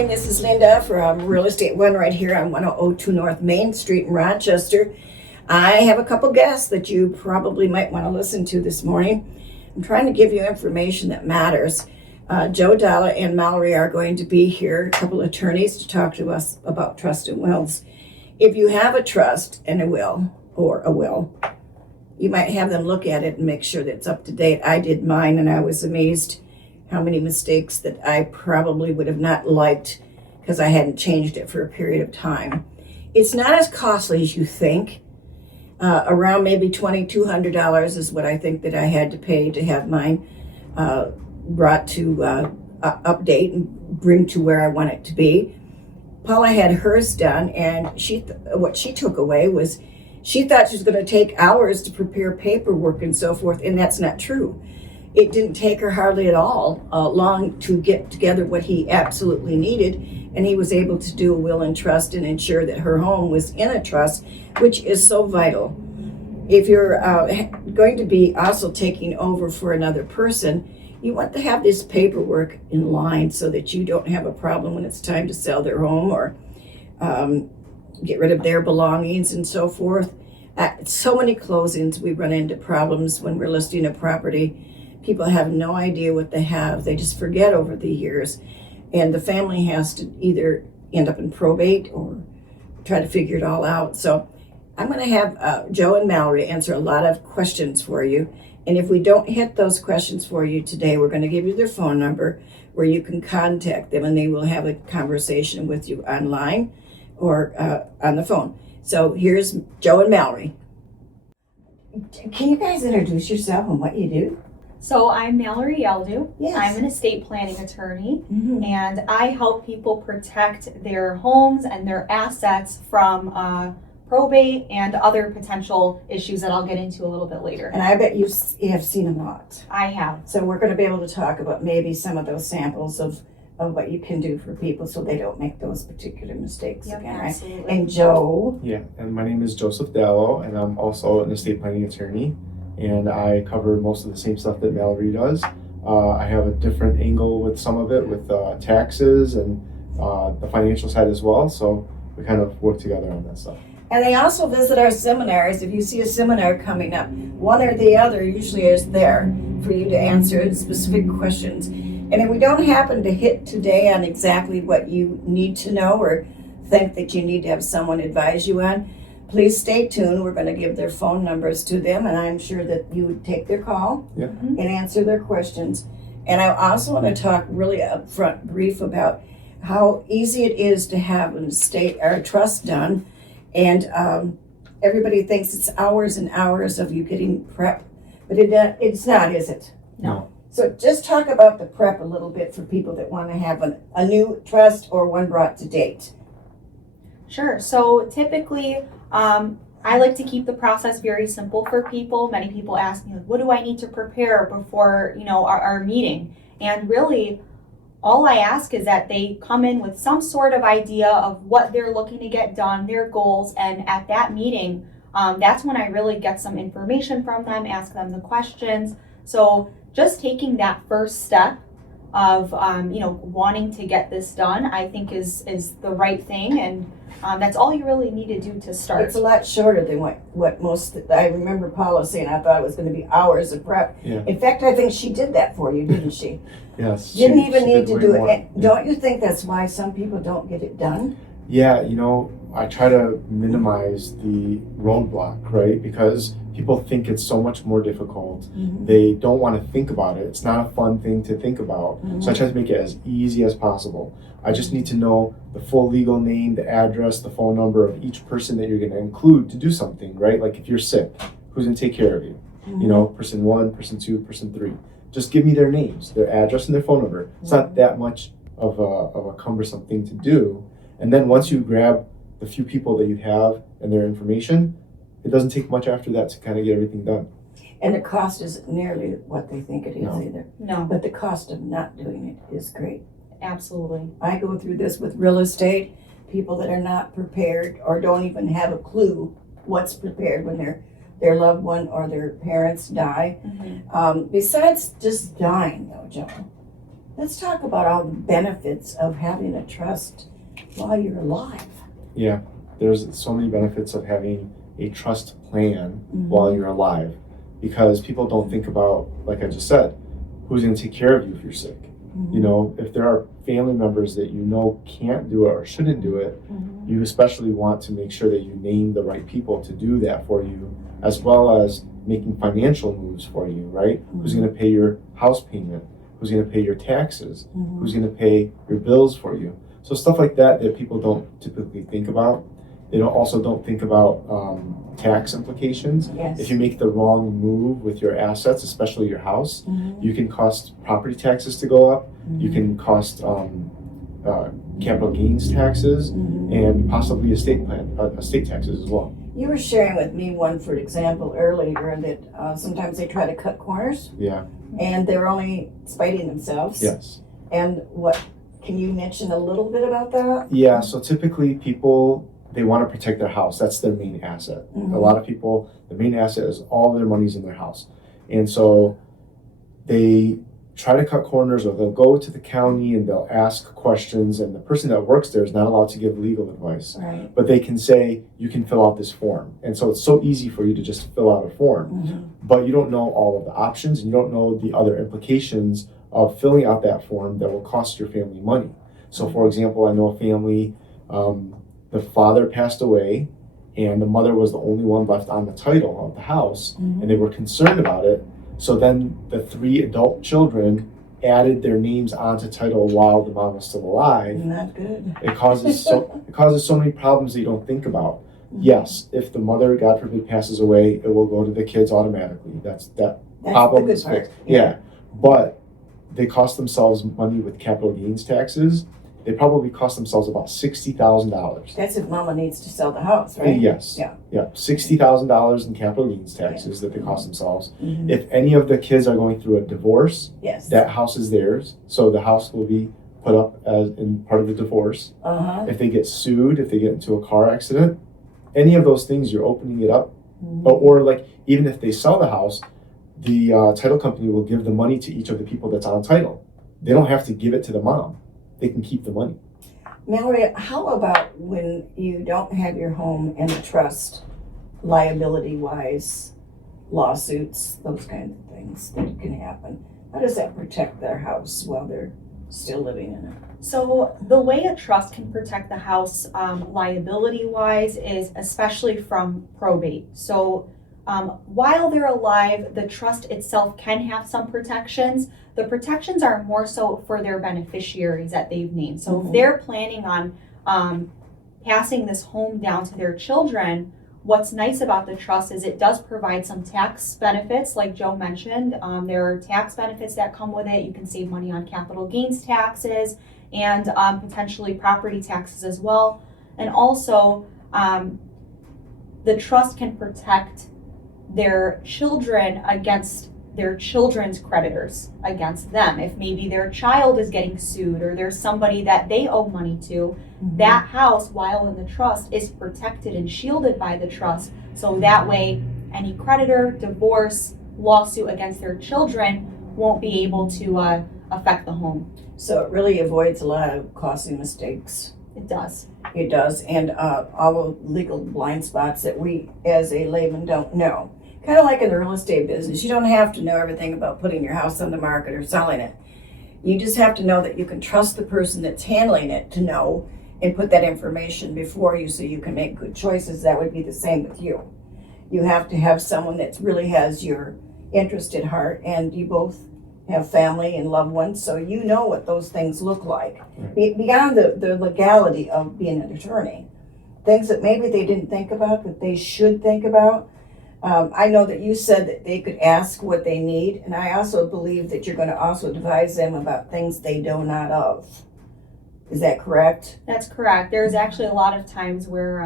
morning. This is Linda from Real Estate One right here on 1002 North Main Street in Rochester. I have a couple guests that you probably might want to listen to this morning. I'm trying to give you information that matters. Joe Dallo and Mallory are going to be here, a couple attorneys, to talk to us about trust and wills. If you have a trust and a will, or a will, you might have them look at it and make sure that it's up to date. I did mine and I was amazed how many mistakes that I probably would have not liked because I hadn't changed it for a period of time. It's not as costly as you think. Around maybe $2,200 is what I think that I had to pay to have mine brought to update and bring to where I want it to be. Paula had hers done, and what she took away was she thought she was going to take hours to prepare paperwork and so forth, and that's not true. It didn't take her hardly at all long to get together what he absolutely needed, and he was able to do a will and trust and ensure that her home was in a trust, which is so vital. If you're going to be also taking over for another person, you want to have this paperwork in line so that you don't have a problem when it's time to sell their home or get rid of their belongings and so forth. At so many closings, we run into problems when we're listing a property. People have no idea what they have. They just forget over the years. And the family has to either end up in probate or try to figure it all out. So I'm going to have Joe and Mallory answer a lot of questions for you. And if we don't hit those questions for you today, we're going to give you their phone number where you can contact them and they will have a conversation with you online or on the phone. So here's Joe and Mallory. Can you guys introduce yourself and what you do? So I'm Mallory Yaldo. Yes. I'm an estate planning attorney, Mm-hmm. and I help people protect their homes and their assets from probate and other potential issues that I'll get into a little bit later. And I bet you have seen a lot. I have. So we're going to be able to talk about maybe some of those samples of what you can do for people so they don't make those particular mistakes again, right? Absolutely. And Joe? Yeah, and my name is Joseph Dallo, and I'm also an estate planning attorney, and I cover most of the same stuff that Mallory does. I have a different angle with some of it, with taxes and the financial side as well, so we kind of work together on that stuff. And they also visit our seminars. If you see a seminar coming up, one or the other usually is there for you to answer specific questions. And if we don't happen to hit today on exactly what you need to know or think that you need to have someone advise you on, please stay tuned. We're going to give their phone numbers to them, and I'm sure that you would take their call and answer their questions. And I also want to talk really upfront, brief about how easy it is to have an estate or a trust done. And everybody thinks it's hours and hours of you getting prep, but it's not, is it? No. So just talk about the prep a little bit for people that want to have a new trust or one brought to date. Sure. So typically, I like to keep the process very simple for people. Many people ask me, what do I need to prepare before, our meeting? And really, all I ask is that they come in with some sort of idea of what they're looking to get done, their goals, and at that meeting, that's when I really get some information from them, ask them the questions. So just taking that first step of wanting to get this done, I think is the right thing, and that's all you really need to do to start. It's a lot shorter than what most. I remember Paula saying I thought it was going to be hours of prep. Yeah. In fact, I think she did that for you, didn't she? Yes. Didn't she even need did to way do more. it. And don't you think that's why some people don't get it done? Yeah, I try to minimize the roadblock, right? Because people think it's so much more difficult. Mm-hmm. They don't want to think about it. It's not a fun thing to think about. Mm-hmm. So I try to make it as easy as possible. I just need to know the full legal name, the address, the phone number of each person that you're going to include to do something, right? Like if you're sick, who's going to take care of you? Mm-hmm. Person 1, person 2, person 3. Just give me their names, their address, and their phone number. It's not that much of a cumbersome thing to do. And then once you grab the few people that you have and their information, it doesn't take much after that to kind of get everything done. And the cost isn't nearly what they think it is either. No, But the cost of not doing it is great. absolutely. I go through this with real estate, people that are not prepared or don't even have a clue what's prepared when their loved one or their parents die. Mm-hmm. Besides just dying though, Joan, Let's talk about all the benefits of having a trust while you're alive. Yeah, there's so many benefits of having a trust plan Mhm. while you're alive, because people don't think about, like I just said, who's going to take care of you if you're sick. Mhm. You know, if there are family members that you know can't do it or shouldn't do it, Mhm. you especially want to make sure that you name the right people to do that for you, as well as making financial moves for you, right? Who's going to pay your house payment? Who's going to pay your taxes? Mhm. Who's going to pay your bills for you? So stuff like that people don't typically think about. They don't think about tax implications. Yes. If you make the wrong move with your assets, especially your house, Mhm. you can cost property taxes to go up. Mhm. You can cost capital gains taxes, Mhm. and possibly estate taxes as well. You were sharing with me one, for example, earlier that sometimes they try to cut corners Yeah. and they're only spiting themselves. Yes. And what, can you mention a little bit about that? Yeah. So typically people, they want to protect their house. That's their main asset. Mhm. A lot of people, the main asset is all their money's in their house. And so they try to cut corners, or they'll go to the county and they'll ask questions, and the person that works there is not allowed to give legal advice. Right. But they can say, you can fill out this form. And so it's so easy for you to just fill out a form. Mhm. But you don't know all of the options, and you don't know the other implications of filling out that form that will cost your family money. So for example, I know a family, the father passed away and the mother was the only one left on the title of the house, Mhm. and they were concerned about it. So then the 3 adult children added their names onto title while the mom was still alive. Not good. It causes so many problems that you don't think about. Yes, if the mother, God forbid, passes away, it will go to the kids automatically. That That's problem the good is part. fixed. Yeah, but they cost themselves money with capital gains taxes. They probably cost themselves about $60,000. That's if mama needs to sell the house, right? Yes. Yeah. $60,000 in capital gains taxes that they cost themselves. Mhm. If any of the kids are going through a divorce, Yes. that house is theirs. So the house will be put up as in part of the divorce. Uh-huh. If they get sued, if they get into a car accident, any of those things, you're opening it up. Mhm. Or like, even if they sell the house, the title company will give the money to each of the people that's on title. They don't have to give it to the mom. They can keep the money. Mallory, how about when you don't have your home in a trust, liability-wise, lawsuits, those kinds of things that can happen? How does that protect their house while they're still living in it? So the way a trust can protect the house liability-wise is especially from probate. So while they're alive, the trust itself can have some protections. The protections are more so for their beneficiaries that they've named. So if they're planning on passing this home down to their children, what's nice about the trust is it does provide some tax benefits, like Joe mentioned. There are tax benefits that come with it. You can save money on capital gains taxes and potentially property taxes as well. And also, the trust can protect their children against their children's creditors against them. If maybe their child is getting sued or there's somebody that they owe money to, that house, while in the trust, is protected and shielded by the trust. So that way, any creditor, divorce, lawsuit against their children won't be able to affect the home. So it really avoids a lot of costly mistakes. It does. It does, and all the legal blind spots that we as a layman don't know. Kind of like in the real estate business, you don't have to know everything about putting your house on the market or selling it. You just have to know that you can trust the person that's handling it to know and put that information before you so you can make good choices. That would be the same with you. You have to have someone that really has your interest at heart, and you both have family and loved ones, so you know what those things look like. Beyond the legality of being an attorney, things that maybe they didn't think about that they should think about. I know that you said that they could ask what they need, and I also believe that you're going to also advise them about things they know not of. Is that correct? That's correct. There's actually a lot of times where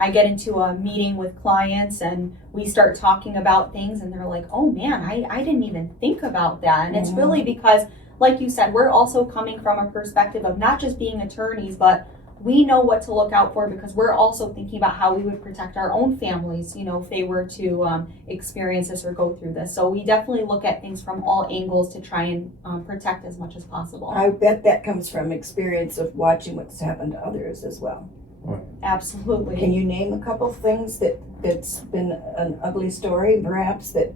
I get into a meeting with clients and we start talking about things and they're like, oh man, I didn't even think about that. And it's really because, like you said, we're also coming from a perspective of not just being attorneys, but we know what to look out for because we're also thinking about how we would protect our own families, if they were to experience this or go through this. So we definitely look at things from all angles to try and protect as much as possible. I bet that comes from experience of watching what's happened to others as well. Absolutely. Can you name a couple things that's been an ugly story, perhaps, that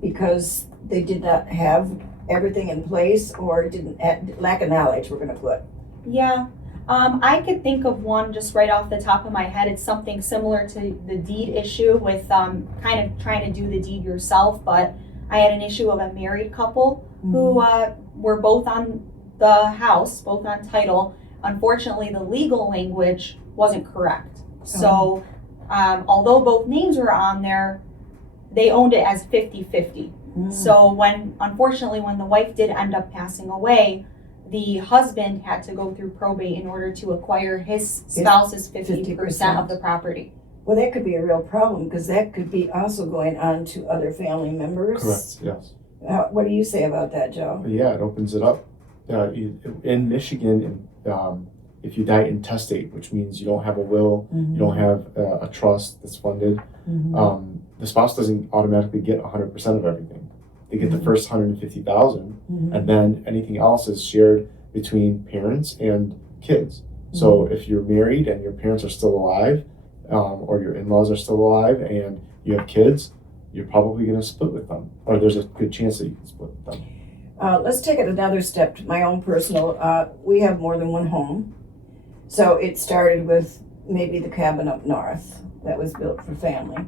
because they did not have everything in place or lack of knowledge, we're going to put? Yeah. I could think of one just right off the top of my head. It's something similar to the deed issue with kind of trying to do the deed yourself, but I had an issue of a married couple who were both on the house, both on title. Unfortunately, the legal language wasn't correct. So although both names were on there, they owned it as 50-50. So unfortunately, when the wife did end up passing away, the husband had to go through probate in order to acquire his spouse's 50% of the property. Well, that could be a real problem because that could be also going on to other family members. Correct, yes. What do you say about that, Joe? Yeah, it opens it up. In Michigan, if you die intestate, which means you don't have a will, you don't have a trust that's funded, the spouse doesn't automatically get 100% of everything. They get the first 150,000, and then anything else is shared between parents and kids. So if you're married and your parents are still alive, or your in-laws are still alive, and you have kids, you're probably going to split with them, or there's a good chance that you can split with them. Let's take it another step to my own personal. We have more than one home. So it started with maybe the cabin up north that was built for family.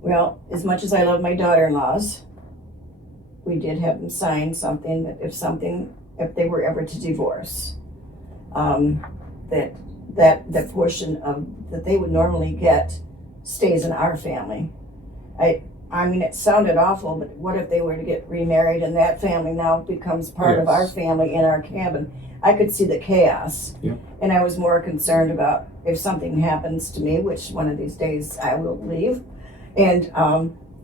Well, as much as I love my daughter-in-laws, we did have them sign something that if they were ever to divorce, that portion of that they would normally get stays in our family. I mean, it sounded awful, but what if they were to get remarried and that family now becomes part of our family in our cabin? I could see the chaos. Yeah. And I was more concerned about if something happens to me, which one of these days I will leave. And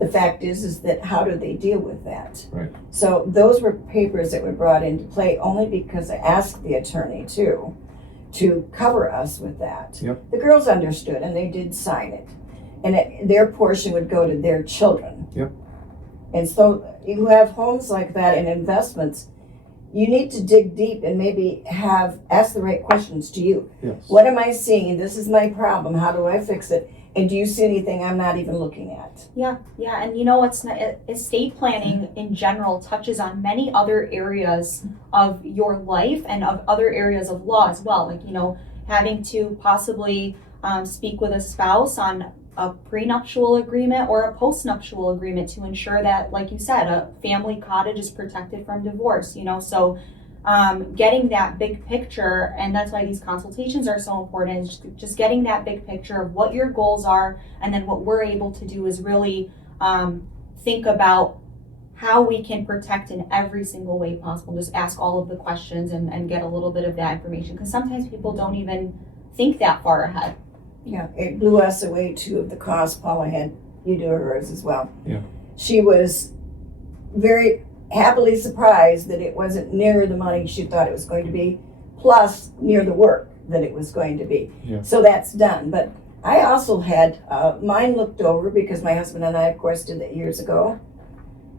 the fact is that how do they deal with that? Right. So those were papers that were brought into play only because I asked the attorney to cover us with that. Yep. The girls understood and they did sign it. And their portion would go to their children. Yep. And so you have homes like that and investments, you need to dig deep and maybe ask the right questions to you. Yes. What am I seeing? This is my problem. How do I fix it? And do you see anything I'm not even looking at? Yeah. And estate planning in general touches on many other areas of your life and of other areas of law as well. Like, having to possibly speak with a spouse on a prenuptial agreement or a postnuptial agreement to ensure that, like you said, a family cottage is protected from divorce, so getting that big picture, and that's why these consultations are so important, is just getting that big picture of what your goals are, and then what we're able to do is really think about how we can protect in every single way possible. Just ask all of the questions and get a little bit of that information, because sometimes people don't even think that far ahead. Yeah, it blew us away too of the cost. Paula had, you do hers as well. Yeah. She was very happily surprised that it wasn't near the money she thought it was going to be, plus near the work that it was going to be. Yeah. So that's done. But I also had mine looked over because my husband and I, of course, did that years ago.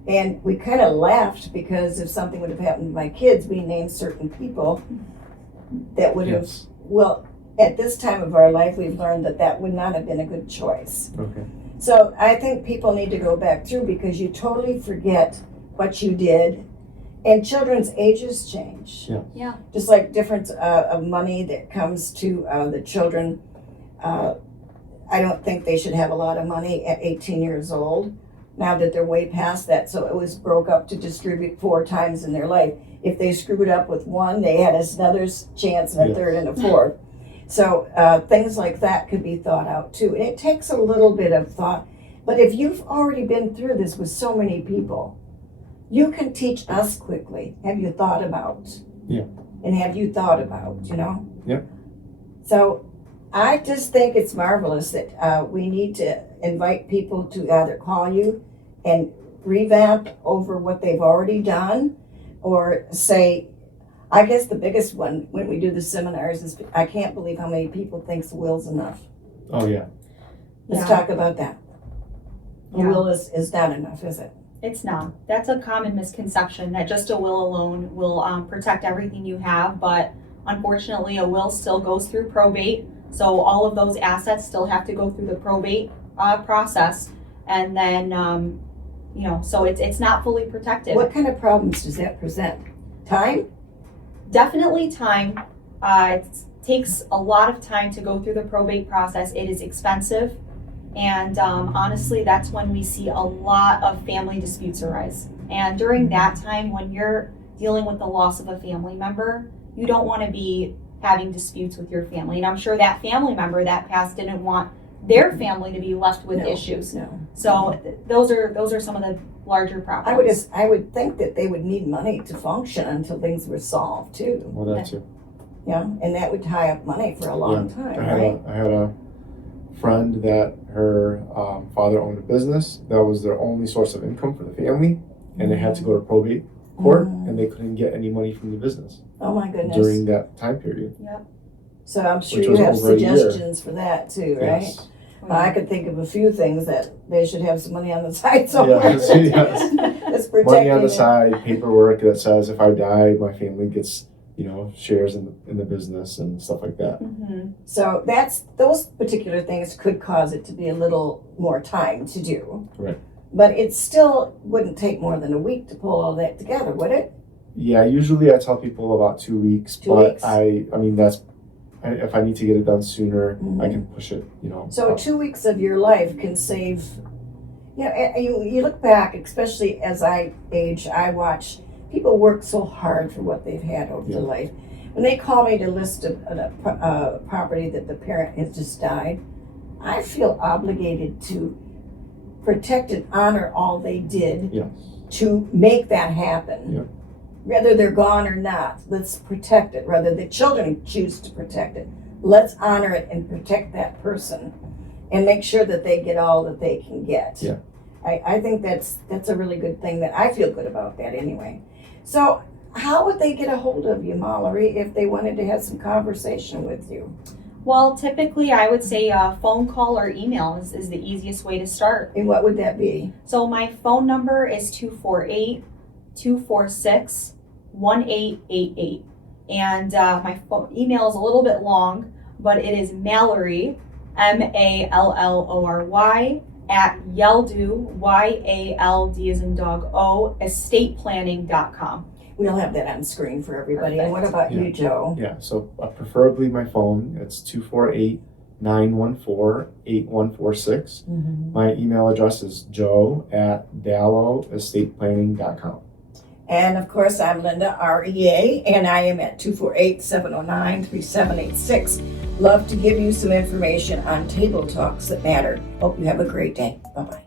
And we kind of laughed because if something would have happened to my kids, we named certain people that would have, well, at this time of our life, we've learned that would not have been a good choice. Okay. So I think people need to go back through because you totally forget what you did, and children's ages change. Yeah. Just like difference of money that comes to the children. I don't think they should have a lot of money at 18 years old, now that they're way past that. So it was broke up to distribute 4 times in their life. If they screwed up with one, they had another chance and a third and a fourth. So things like that could be thought out too. And it takes a little bit of thought. But if you've already been through this with so many people, you can teach us quickly. Have you thought about? Yeah. And have you thought about, Yep. So I just think it's marvelous that we need to invite people to either call you and revamp over what they've already done, or say, I guess the biggest one when we do the seminars is I can't believe how many people thinks the will's enough. Oh, yeah. Let's Yeah. talk about that. The Yeah. will is not enough, is it? It's not. That's a common misconception that just a will alone will protect everything you have, but unfortunately a will still goes through probate. So all of those assets still have to go through the probate process, and then so it's not fully protected. What kind of problems does that present? Time? Definitely time. It takes a lot of time to go through the probate process. It is expensive. And honestly, that's when we see a lot of family disputes arise. And during that time, when you're dealing with the loss of a family member, you don't want to be having disputes with your family. And I'm sure that family member that passed didn't want their family to be left with issues. No. So those are some of the larger problems. I would think that they would need money to function until things were solved too. Well, that too. Yeah, and that would tie up money for a long time, right? I had a friend that her father owned a business that was their only source of income for the family, and they had to go to probate court, and they couldn't get any money from the business Oh my goodness. during that time period. Yep. So I'm sure Which you was have over a year. suggestions for that too, right? Yes. I could think of a few things that they should have some money on the side somewhere. Yes, yes. It's Money on the protecting side, paperwork that says if I die, my family gets shares in the business and stuff like that. Mm-hmm. So those particular things could cause it to be a little more time to do. Right. But it still wouldn't take more than a week to pull all that together, would it? Yeah, usually I tell people about 2 weeks, 2 but weeks. I mean if I need to get it done sooner, I can push it. So 2 weeks of your life can save. You look back, especially as I age, I watch people work so hard for what they've had over their life. When they call me to list a property that the parent has just died, I feel obligated to protect and honor all they did Yes. to make that happen. Yeah. Whether they're gone or not, let's protect it. Whether the children choose to protect it, let's honor it and protect that person and make sure that they get all that they can get. Yeah. I think that's a really good thing. That I feel good about that anyway. So how would they get a hold of you, Mallory, if they wanted to have some conversation with you? Well, typically I would say a phone call or email is the easiest way to start. And what would that be? So my phone number is 248-246-1888. And my email is a little bit long, but it is Mallory, Mallory, at Yaldo, Yald as in dog, O, estateplanning.com. We'll have that on screen for everybody. And what Perfect. about you, Joe? Yeah, so preferably my phone. It's 248-914-8146. My email address is joe@dalloestateplanning.com. And of course, I'm Linda Rea, and I am at 248-709-3786. Love to give you some information on table talks that matter. Hope you have a great day. Bye-bye.